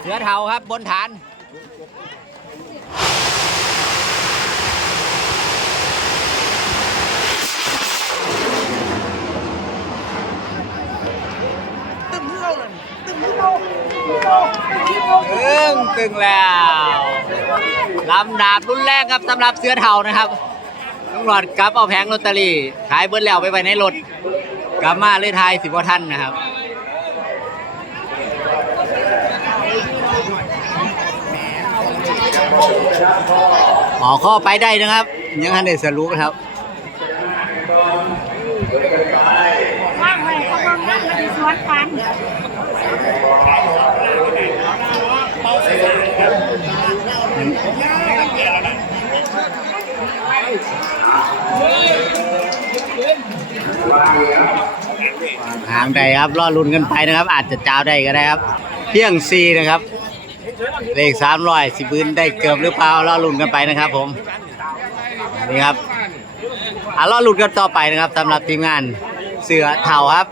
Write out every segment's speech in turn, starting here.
เสือเทาครับบนฐานตึงตึงแล้วลำดาบรุ่นแรกครับสำหรับเสือเทานะครับตำรวจกลับเอาแผงลอตเตอรี่ขายเบิ้ลแล้วไปไว้ในรถกลับมาเลยทายสิบว่าท่านนะครับ หมอข้อไปได้นะครับ ยังทันได้สรุปครับว่างไว้เขาเบิ่งนั่นมันสวนปันหางใดครับรอลุ้นกันไปนะครับ อาจจะจ้าวได้ก็ได้ครับเพียงซีนะครับ เลขสามร้อยสิบืนได้เกือบหรือเปล่ารอลุ้นกันไปนะครับผมนี่ครับอะรอลุ้นกันต่อไปนะครับสำหรับทีมงานเสือเท่าครับ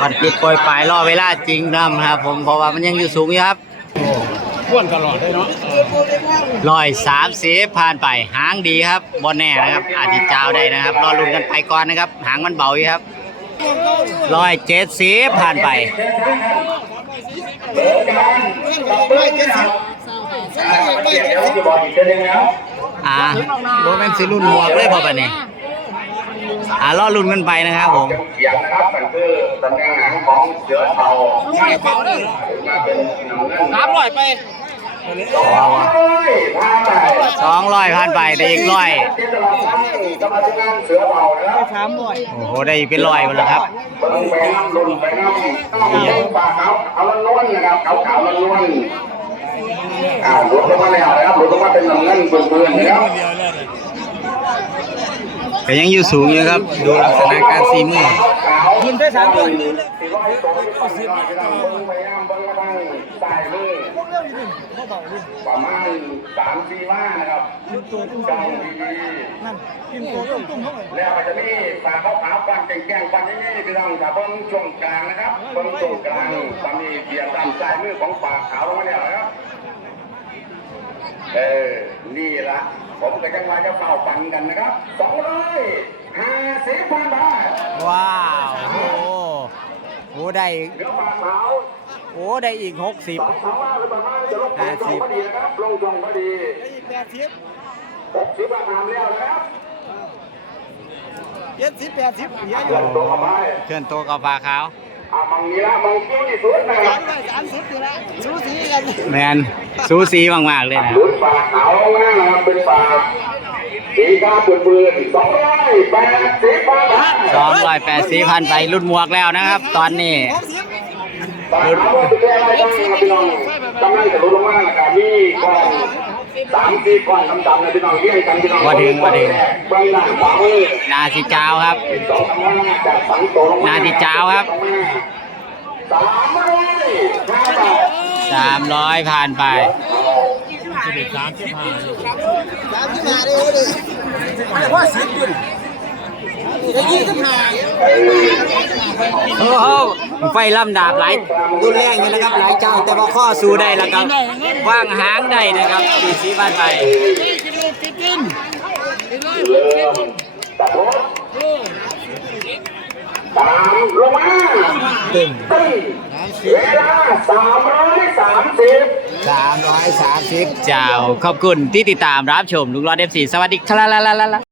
ก่อนปิดปล่อยปลายรอเวลาจริงนะครับ ผมเพราะว่ามันยังอยู่สูงอยู่ครับพ่วนตลอดเลยเนาะร้อยสามสิบผ่านไปหางดีครับบอลแน่นะครับ อาจจะจ้าวได้นะครับ รอลุ้นกันไปก่อนนะครับ หางมันเบาอยู่ครับร้อยเจ็ดสิบผ่านไป อ่าโรแมนซิรุ่นหมวกเลยพอปะเนี่ยอ่ารอลุ้นกันไปนะครับผมเขียงนะครับมันคือตำแหน่งหางของเสือเทามาเป็นหนังเงินสามร้อยไป สองร้อยผ่านไปได้อีกร้อยที่ตลาดทั้งกรรมการเสือเทานะครับสามร้อยโอ้โหได้อีกเป็นร้อยหมดแล้วครับเบิ่งไปน้ำลุ่นไปน้ำต้องเลี้ยงปลาขาวเอาล้วนๆนะครับขาวขาวล้วนๆอ่าหลุดลงมาแล้วนะครับหลุดลงมาเป็นหนังเงินเปื่อนๆนะครับแต่ยังอยู่สูงอยู่ครับ ดูลักษณะการซีมือ ยินได้สามร้อยสี่ร้อยสองร้อยสี่ร้อยพี่น้องเบิ่งไปน้ำเบิ่งมาทางซ้ายมือประมาณสามสี่ว่านะครับจองดีๆนั่นกินตัวต้มต้มเข้าไปแล้วมันจะมีปลาขาวขาวๆฟันแกงๆฟันนี่นี่พี่น้องครับเบิ้งช่วงกลางนะครับเบิ้งช่วงกลางตอนนี้เบียร์ตามสายมือของปลาขาวลงมาแล้วนะครับเออ นี่ละผมกับจังหวะจะเป่าปันกันนะครับสองร้อย ห้าสิบพันบาทว้าว โอ้โหโอ้ได้อีกเหลือปลาขาวโอ้ได้อีกหกสิบสองสามว่าหรือประมาณจะลงตรงตรงพอดีนะครับลงตรงพอดีแปดสิบหกสิบาทามแล้วนะครับเจ็ดสิบแปดสิบเยอะอเงิยู่นตัวเข้าไปเชิญตัวกับปลาขาวอ่ามังนี้ละมังคิ้วที่สุดนะคสารับมร้อยสามสิบอยู่ละสูสีกันแมนสูสีมากๆเลยนะลุ้นปลาขาวมากนะครับเป็นปลา สีฟ้าเปื่อนๆสองร้อยแปดสิบบาทสองร้อยแปดสิบพันไปรุ่นหมวกแล้วนะครับ ตอนนี้หกสิบปลาขาวว่าจะเป็นอะไรบ้างนะครับพี่น้องกำลังจะลดลงมานะครับมีก้อนสามสี่ก้อนดำๆนะพี่น้องเรียงกันพี่น้องว่าถึงว่าถึงเบื้องหน้าขวามือนาสิจ้าวครับสองข้างหน้าจากสังโตลงมานาทีเจ้าครับสามร้อยห้า บาทสามร้อยผ่าสามสิบห้าเลยเลยว่าสิบอยู่จะยี่สิบห้าโอ้โหไฟลำดาบหลายรุ่นแรกนี่นะครับหลายเจ้าแต่ว่าข้อสู้ได้แล้วครับว่างหางได้นะครับสี่สีพันไปกินลูกกินกินกินเลยเริ่มตัดรถตามลงมาตึ้งเวลาสามร้อยสามสิบ สามร้อยสามสิบเจ้าขอบคุณที่ติดตามรับชมลุงรอดเอฟซีสวัสดีครับ